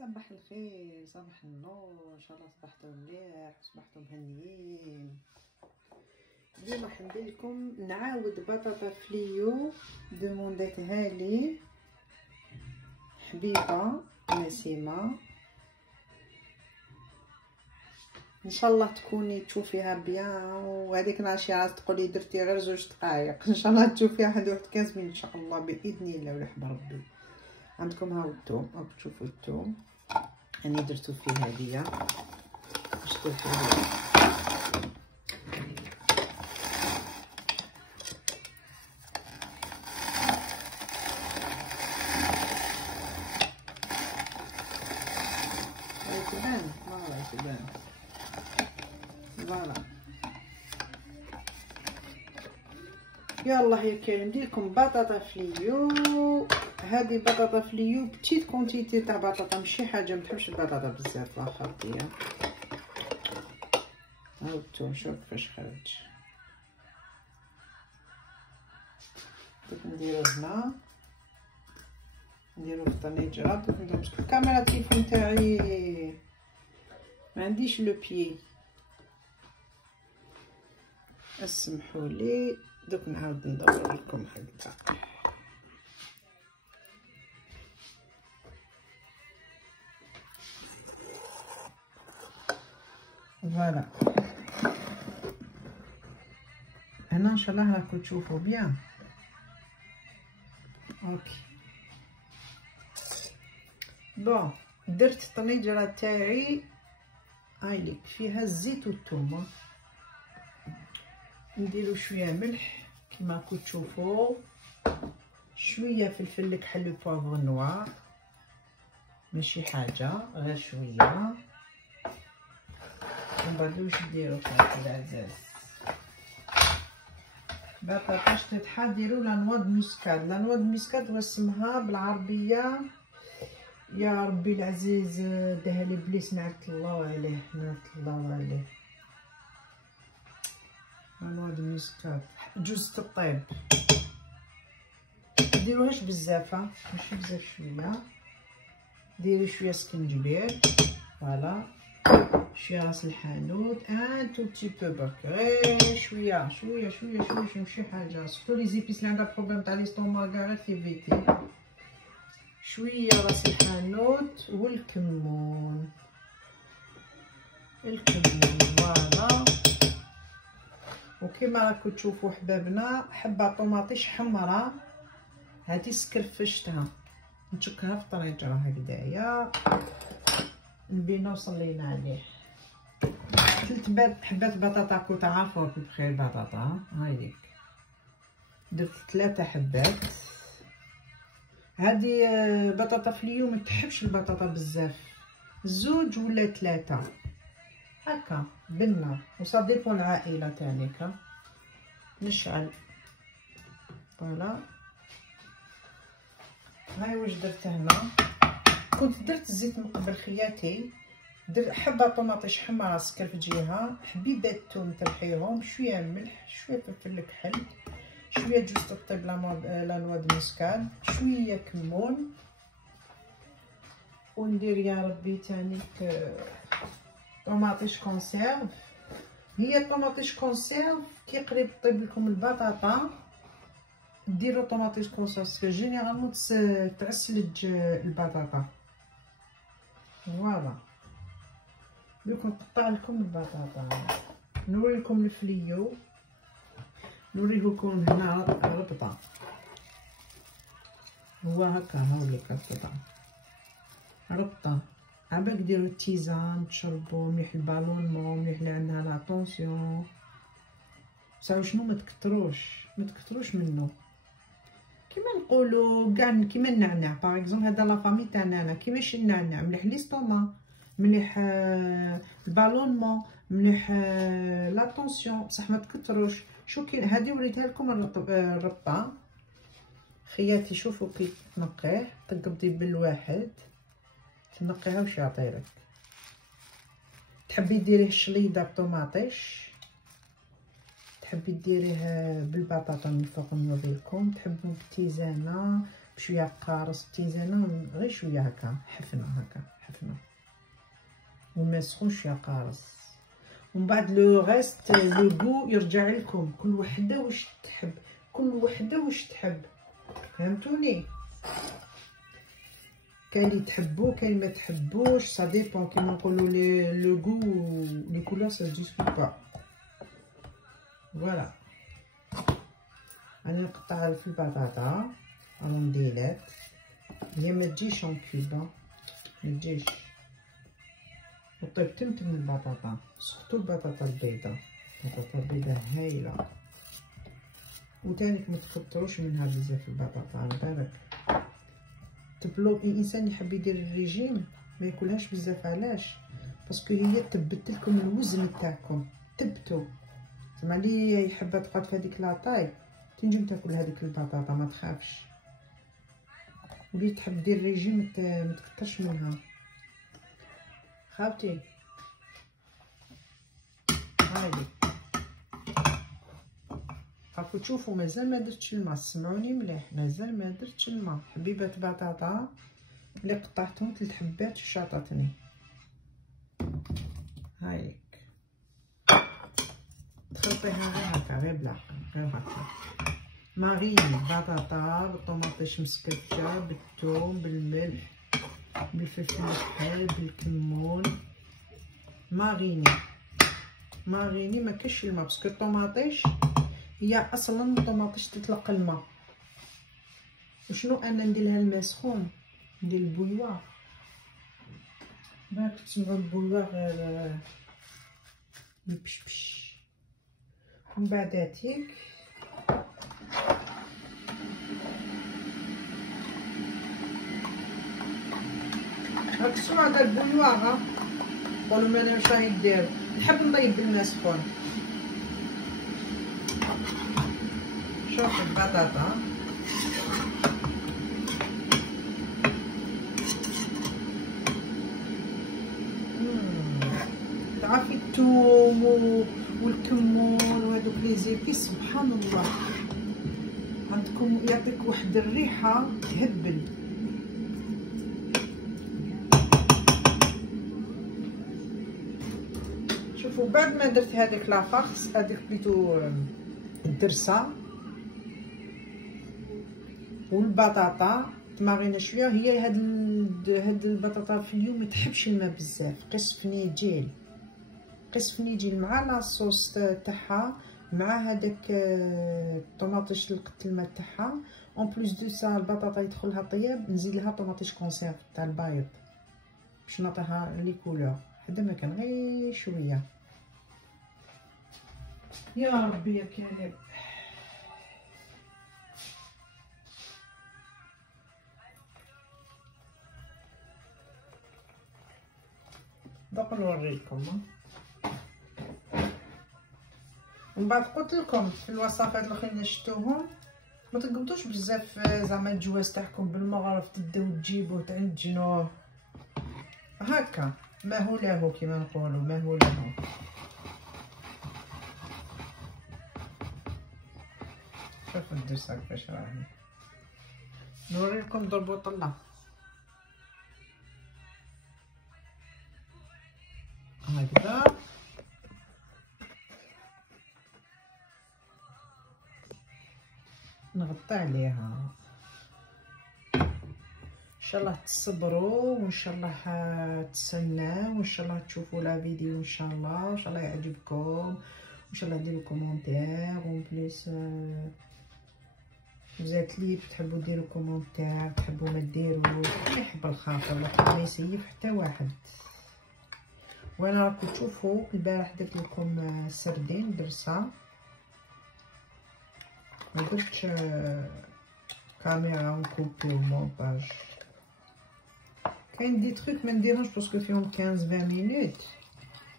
صباح الخير، صباح النور، ان شاء الله صبحتوا مليح وصبحتوا مهنيين. اليوم راح ندير لكم نعاود بطاطا فليو دومونداتها لي حبيبه نسيمه، ان شاء الله تكوني تشوفيها بيان. وهذيك ناشي راس تقولي درتي غير 2 دقائق، ان شاء الله تشوفيها واحد 15 مينوت ان شاء الله باذن الله ولحب ربي. عندكم هاو الثوم، راكم تشوفوا الثوم اني درتو فيه هديه باش تفهموا. تبان ما تبان فوالا. يلا يا كريم ندير لكم بطاطا فليو. هذه بطاطا فليو بتيت كونتيتي تاع بطاطا، ماشي حاجه ما تحبش البطاطا بزاف لا خاطيه. هاو الثوم شوف كيفاش خرج. دوك نديرو هنا، نديرو في الطنجره. دوك نديرو باسكو الكاميرا التليفون تاعي ما عنديش لو بيي، اسمحوا لي. دوك نعاود ندور لكم هكذا. فوالا هنا ان شاء الله راكم تشوفوا بيان. اوكي بون، درت الطنجره تاعي هايليك فيها الزيت والثوم. نديرو شويه ملح كيما راكم تشوفوا، شويه فلفل الكحل بوفر نوار، ماشي حاجه غير شويه. ومن بعد واش نديرو صافي العزاز بطاطاش تطحى. ديروا لا نوا دو مسكاد. لا نوا دو مسكاد واسمها بالعربيه يا ربي العزيز، دهالي بليس نعت الله عليه، نعت الله عليه. لا نوا دو مسكاد جوز الطيب، ديروهاش بزاف ماشي بزاف، شويه. ديري شويه سكنجبير فوالا، شويه راس الحانوت، ان تو بتي بو برك، غير شويه شويه شويه شويه، ماشي حاجه. سورتو لي زيبيس اللي عندها بروبليم تاع ليستوماك غير تيفيتي. شويه راس الحانوت والكمون، الكمون فوالا. وكما راكم تشوفوا حبابنا، حبه طوماطيش حمراء هذه سكرفشتها نشكها في الطنجره هكذايا. نبينا وصلينا عليه 3 حبات بطاطا. كنت تعرفوا بخير بطاطا هايليك، درت 3 حبات. هذه بطاطا فليو ما تحبش البطاطا بزاف، 2 ولا 3 هكا بالنار، وصديقوا العائله تاعك. نشعل فوالا. هاي واش درت هنا. كنت درت الزيت من قبل خياتي. درت حبه طوماطيش حمراء سكر في جهه، حبيبه ثوم ترحيهم، شويه ملح، شويه فلفل الكحل، شويه جوز الطيب لا نوا دو مسكاد، شويه كمون. وندير يا ربي تانيك طوماطيش كونسيرف. هي طوماطيش كونسيرف كي قريب طيب لكم البطاطا ديروا طوماطيش كونسيرف، جينيرالمون تعسلج البطاطا فوالا. دوك نقطع لكم البطاطا، نوري لكم الفليو، نوريه لكم هنا ربطه. هو هكا هاوليك القطع ربطه. عباك ديروا التيزان تشربوا مليح، البالونمون مليح اللي عندها لا طونسيون. ساو شنو ما تكتروش منه. كيما نقولوا كاع كيما النعناع باغ اكزومبل، هذا لا فامي تاع النعناع كيماش النعناع مليح ليستوما، مليح البالونمون، مليح لا طونسيون، بصح ما تكتروش. شو كي هذه وريتها لكم الربطه خياتي. شوفوا كي تنقيه، تقبضي بالواحد تنقيها واش يعطيلك. تحبي ديريه شليده بطوماطيش، تحبي ديريه بالبطاطا من فوق نوريلكم، تحبوا بالتيزانه شويه قارص التيزانه غير شويه هكا حفنه وما سخون شويه قارص. ومن بعد لو غيست لو غو يرجع لكم، كل وحده واش تحب، فهمتوني؟ كاين اللي تحبو كاين ما تحبوش، سا ديبون. كيما نقولوا لو غو لي كولور سا ديسكوت با. فوالا راني نقطع في البطاطا رونديلات، هي ما تجيش اون كيوب، ما تجيش، وطيب تمتم البطاطا، سورتو البطاطا البيضاء. البطاطا البيضاء هايله، وتانيك ما تكتروش منها بزاف البطاطا على بالك. تبلو الانسان يحب يدير الريجيم ما ياكلهاش بزاف، علاش؟ باسكو هي تبت لكم الوزن تاعكم، تبتو زعما اللي يحب تقعد في هذيك لاطاي تنجم تاكل هذيك البطاطا ما تخافش. واللي تحب دير ريجيم ما تكترش منها خاوتي. هايدي راكو تشوفوا مازال ما درتش الماء، سمعوني مليح، مازال ما درتش الماء. حبيبات بطاطا اللي قطعتهم 3 حبات شاطتني. هايك تخلطيها غير هكا، غير بالعقل، غير هكا. ماريني بطاطا بالطوماطيش مسكرفشه، بالثوم، بالملح، بالفلفل الحار، بالكمون. ماريني ما كاينش الماء، باسكو الطوماطيش هي اصلا الطوماطيش تطلق الماء. وشنو انا ندير لها الماء سخون، ندير البويوار باك تسمعوا البويوار غير يبشبش. من بعد هاتيك هاك السرعه تاع البويوار. قولوا ما انا واش راهي دير، نحب نطيب بالماء سخون. شوف البطاطا تعرفي الثوم والكمون وهذوك لي زيبي، سبحان الله عندكم يعطيك واحد الريحه تهبل. شوفوا بعد ما درت هذيك لافارس، هذيك بليتو الدرسه والبطاطا تمارينا شويه. هي هاد البطاطا في اليوم ما تحبش الماء بزاف، قص فنيجيل مع لاصوص تاعها، مع هذاك الطوماطيش اللي قدت الماء تاعها. اون بليس دو سا البطاطا يدخلها طياب، نزيد لها طوماطيش كونسيرف تاع البايض باش نعطيها لي كولور. هذا ما كان غير شويه. يا ربي يا كريم. دوك نوريكم. ومن بعد قلت لكم في الوصفات الاخرين شفتوهم ما تقبطوش بزاف زعما الجواز تاعكم بالمغرب، تبداو تجيبوه تعجنوه هكا، ما هو له كيما نقولوا، ما هو له. شوفوا الدرسه كيفاش راهي. نوريكم ضربوا طله هكذا. نغطي عليها. ان شاء الله تصبروا، وان شاء الله تسناو، وان شاء الله تشوفوا لا فيديو ان شاء الله، وان شاء الله يعجبكم، وان شاء الله ديروا كومونتير. اون بليس وزات لي تحبوا ديروا كومونتير، تحبوا ما ديروش، يحب الخاطر ولكن ما يسيف حتى واحد. وانا راكم تشوفوا البارح درت لكم سردين درسه، ما درتش كاميرا ونكوبي ومونتاج. كاين دي تروك ما نديرهمش باسكو فيهم 15-20 مينوت،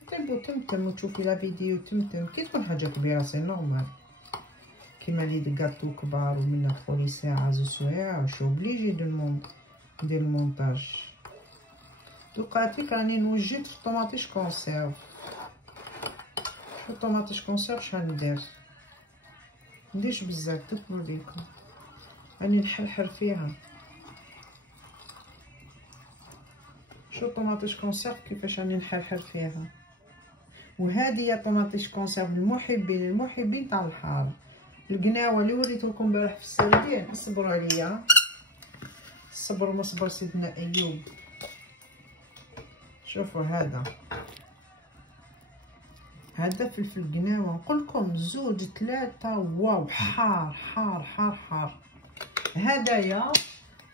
تبداو تمتم وتشوفي لا فيديو تمتم. كي تكون حاجه كبيره سي نورمال، كيما لي دكاتو كبار ومنا تقولي ساعه 2 سوايع شو اوبليجي ندير المونتاج. دوكاتيك راني نوجد في الطوماطيش كونسيرف. شوف الطوماطيش كونسيرف شحال نديرش بزاف، دوك نوريكم راني نحرحر فيها. شو طوماطيش كونسيرف كيفاش راني نحرحر فيها. وهذه هي طوماطيش كونسيرف المحبين تاع الحار. القناوه اللي وريتلكم امبارح في السردين، اصبروا عليا، صبر مصبر سيدنا ايوب. شوفوا هذا فلفل قناوه، نقولكم زوج 3 واو، حار حار حار حار. هدايا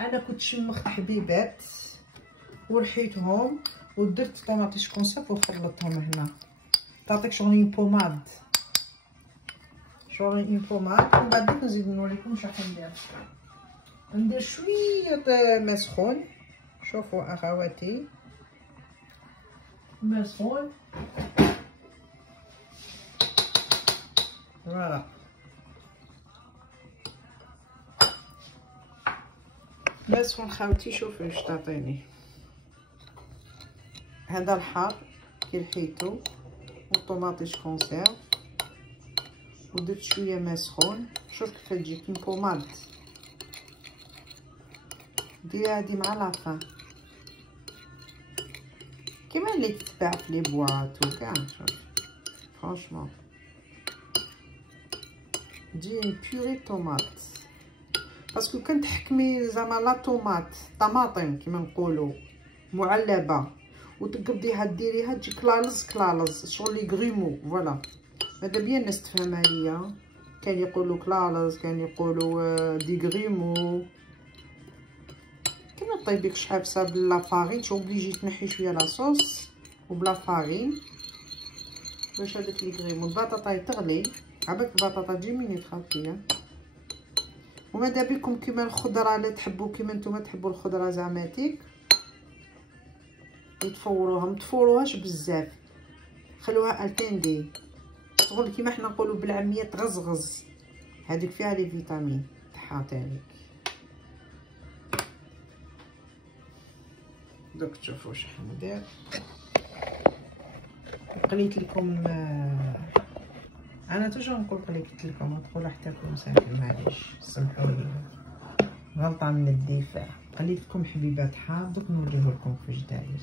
انا كنت شمخت حبيبات ورحيتهم ودرت طوماطيش كونسيرف وخلطتهم هنا. تعطيك شغل بوماد، ومن بعد نزيد نوريكم واش راح ندير شويه ماء سخون. شوفوا اخواتي، ماء سخون، فوالا. ماء سخون خاوتي. شوفوا واش تعطيني. هذا الحار كي لحيتو والطوماطيش كونسيرف، ودرت شويه ماء سخون. شوف كيف تجي كيم بوماد. ديري هادي مع لافان كيما اللي تتباع في لي بواط وكاع. شوف فرانشمون تجي بيوري طوماط، باسكو كنت تحكمي زعما لا طماطم كيما نقولوا معلبه وتقبضيها ديريها تجي كلالز شغل يغريمو. فوالا ماذا بيا الناس تفهمها ليا. كان يقولوا كلالز، كان يقولوا ديغريمو. كيما طيبك شحابسه بلا فارين شو اوبليجي تنحي شويه لاصوص وبلا فارين باش هذاك لي غريمو. البطاطا تغلي، عباك البطاطا تجي مينيت خاوتيا. وماذا بكم كيما الخضره لا تحبوا، كيما نتوما تحبوا الخضره زعماتيك تفوروها، متفوروهاش بزاف، خلوها التندي شغل كيما حنا نقولوا بالعاميه تغزغز. هذيك فيها لي فيتامين تاعها تاني. دوك تشوفوا واش ندير. قليت لكم انا توجور نقول قليت لكم، تقولوا حتى لكم ساكن، معليش سمحوا لي، غلطه من الدفاع. قليت لكم حبيبات حار. دوك نوريه لكم كيفاش داير.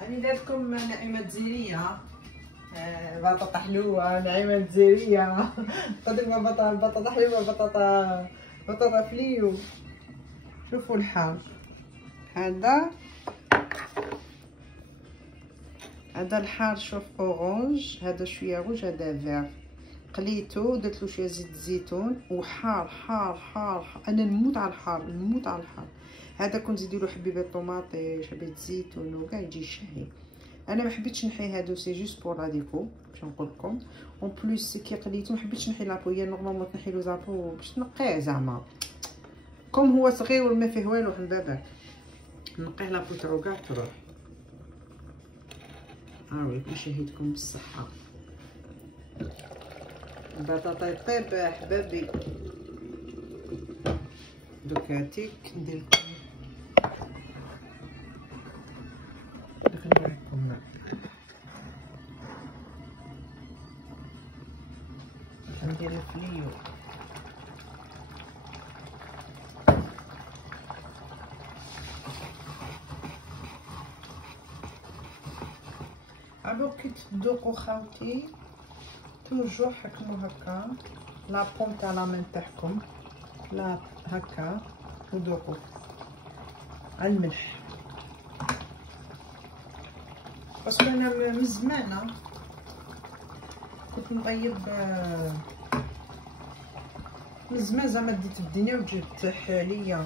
راني درت لكم نعيمه جزيريه، بطاطا حلوه، نعيمه جزيريه، بطاطا حلوه، بطاطا فليو. شوفوا الحار. هذا الحار شوف اورانج، هذا شويه روج، هذا فير. قليته درت له شويه زيت الزيتون وحار حار حار حار. انا نموت على الحار، نموت على الحار. هذا كنت نزيدوا له حبيبات طوماطيش، حبيبه زيتون وكاع يجي شهي. انا ما حبيتش نحي هادو، سي جوست بور لا ديكو باش نقول لكم. اون بليس كي قليته ما حبيتش نحي لابو، هي نورمالمون تنحي له زابو باش تنقيه زعما كوم هو صغير وما فيه والو. حنا باباك نقيه لابو تاعو كاع تروح. ولكم شهيتكم بالصحه. البطاطا يطيب احبابي. دوك هاتيك ندير لكم ندير الفليو. عبو كي تذوقوا خاوتي توجور حكموا هكا لا بوم تاع لا مان تاعكم، لا هكا وذوقوا على الملح. باسكو انا من زمان كنت نطيب، من زمان زعما ديت الدنيا وجبت حاليا.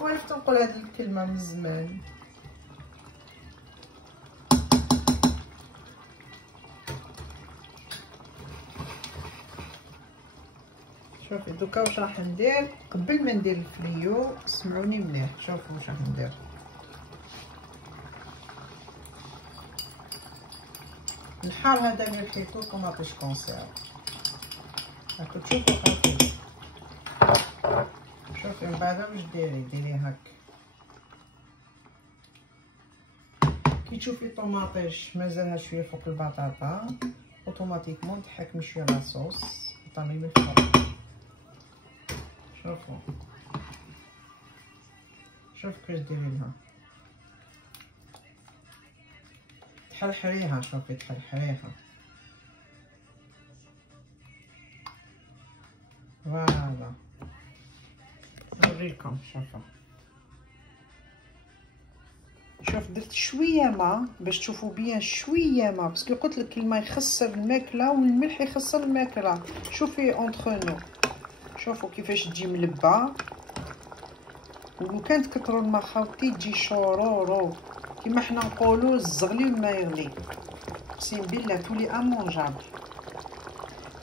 وعرفت نقول هذه الكلمه من زمان. شوفي دوكا واش راح ندير. قبل ما ندير الفليو سمعوني مليح، شوفوا واش راح ندير. الحار هذا اللي لحيتو طوماطيش كونسيرف. راكم تشوفوا خاطري. شوفي من بعد واش ديري هاك. كي تشوفي طوماطيش مازالها شويه فوق البطاطا اوتوماتيكمون تحكمي شويه لاصوص وطامي من الفرن. شوفوا شوف كيفاش ديري لها، تحرحريها. شوفي تحرحريها. فوالا نوريكم. شوفوا شوف درت شويه ما باش تشوفوا بيان، شويه ما باسكو قلت لك الماء يخسر الماكله والملح يخسر الماكله. شوفي اونتر نو، شوفوا كيفاش تجي ملبه. ولو كان تكثروا الماء خاوتي تجي شورورو كيما حنا نقولوا الزغلي والما يغلي. اقسم بالله تولي امونجابل.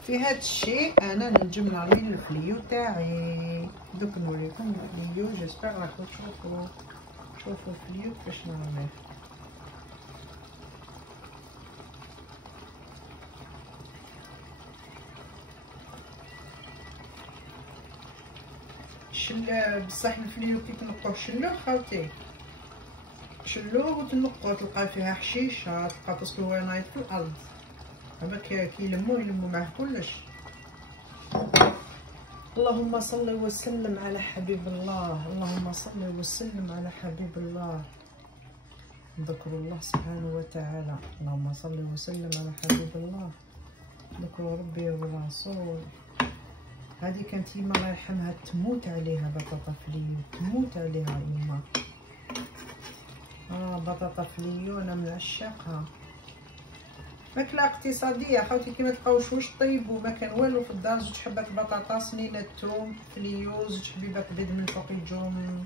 في هذا الشيء انا نجم نعمل الفليو تاعي. دوك نوريكم الفليو، جيسبر راكم تشوفوا. شوفوا الفليو كيفاش نعمل. شل بصح الفليو كي تنقوه شلوه خاوتي، شلوه وتنقوه تلقى فيها حشيشه، تلقى باسكو هو نايض في الارض. اما يلموا معاه كلش. اللهم صل وسلم على حبيب الله، اللهم صل وسلم على حبيب الله. ذكر الله سبحانه وتعالى. اللهم صل وسلم على حبيب الله، ذكر ربي والرسول. هذه كانت يما الله يرحمها تموت عليها بطاطا فليو، تموت عليها يما. بطاطا فليو انا من عشاقها. ماكله اقتصاديه خاوتي، كيما تلقاوش واش طيبوا ما كان والو في الدار. زوج حبات بطاطا، سنينه توم، فليو، زوج حبيبات بيض من الفوق يجوم.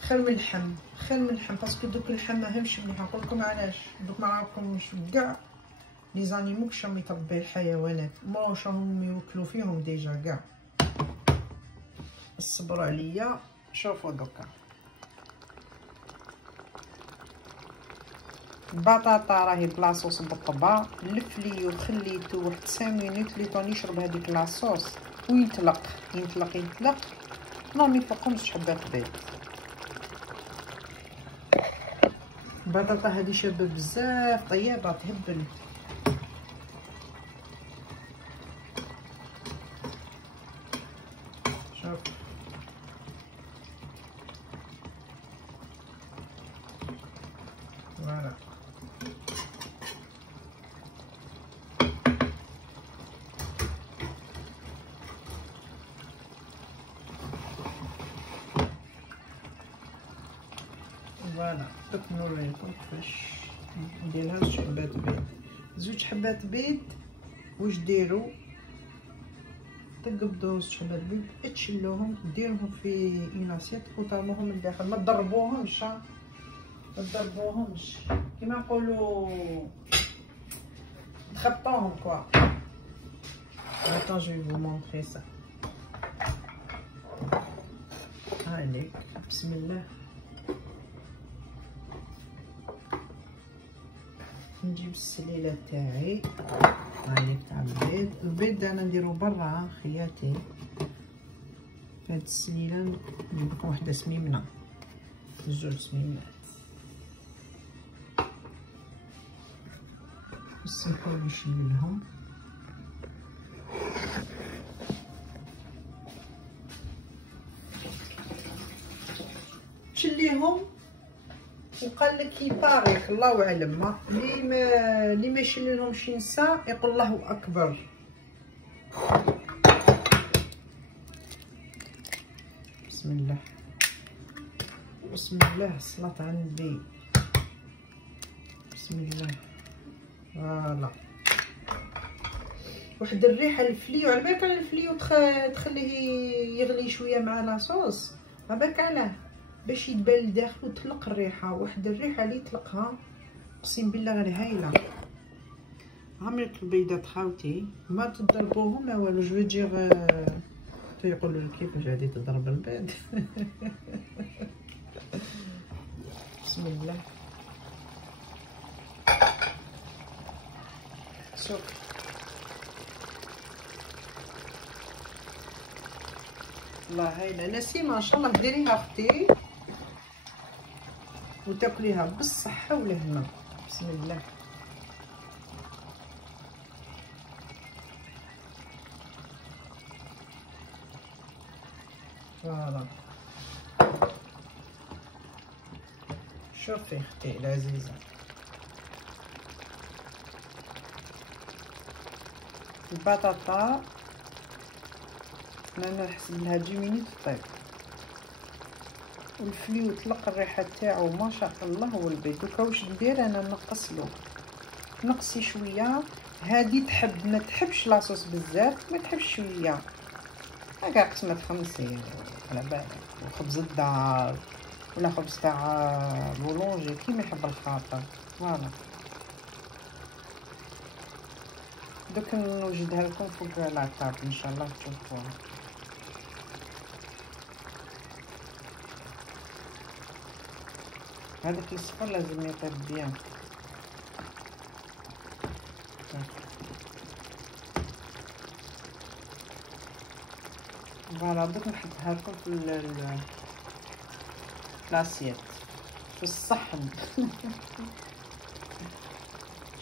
خير من اللحم، خير من اللحم، باسكو دوك اللحم ماهمش مليح. نقول لكم علاش، دوك ما راكمش كاع لي زانيمو كش راهم يطبي الحيوانات، واش راهم يوكلوا فيهم ديجا كاع. الصبر عليا. شوفوا دوكا البطاطا راهي بلاصوص بالطبع. الفليو خليته واحد 5 مينوت ليطون يشرب هذيك لاصوص وينطلق ينطلق ينطلق. نورمي فوقهم 6 حبات بيض. البطاطا هذه شابه بزاف، طيبه تهبل. شوف فوالا فوالا. دوك نوريكم كيفاش نديرها. 6 حبات بيض، 2 حبات بيض. واش ديروا؟ تقبضوا 6 حبات بيض، تشلوهم ديروهم في اوناسيت وطرموهم من الداخل. ما تضربوهمش، ما تضربوهمش كيما نقولوا تخبطوهم كوا. Attends, je vais vous montrer ça. Allez, bismillah. نجيب السليله تاعي هاي تاع البيض. البيض انا نديرو برا خياتي. هاد السليله ندير لكم وحده سميمنه، 2 سميمات. نسمحوا لي نشللهم. شليهم وقال لك يبارك الله اعلم. اللي ما يشللهمش ينسى يقول الله اكبر. بسم الله بسم الله، الصلاة على النبي. بسم الله. فوالا واحد الريحه الفليو. على بالك على الفليو تخليه يغلي شويه مع لاصوص، على بالك علاه باش يتبان لداخل وتطلق الريحه. واحد الريحه اللي يطلقها اقسم بالله غير هايله. عملت البيضات خاوتي، ما تضربوهم ما والو. جو دير يقولوا لك كيفاش غادي تضرب البيض. بسم الله. شوف الله هايله. نسيمه ان شاء الله ديريها اختي وتاكليها بالصحه والهنا. بسم الله. فوالا. شوفي اختي العزيزة، البطاطا انا نحسب لها 10 مينوت طيب، والفليو طلق الريحه تاعو ما شاء الله. هو البيض دوكا واش ندير انا؟ نقصلو، نقصي شويه. هادي تحب ما تحبش لاصوص بزاف، ما تحبش شويه هكا قسمه خمسين على بالك. وخبز الدار ولا خبز تاع بولونجي كيما يحب الخاطر. فوالا دوك نوجدها لكم فوق لاطاب ان شاء الله تشوفوها. هذاك الصفر لازم يطيب بيان. فوالا دوك نحطها لكم في لاسيت في الصحن.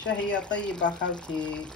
شهية طيبة خالتي.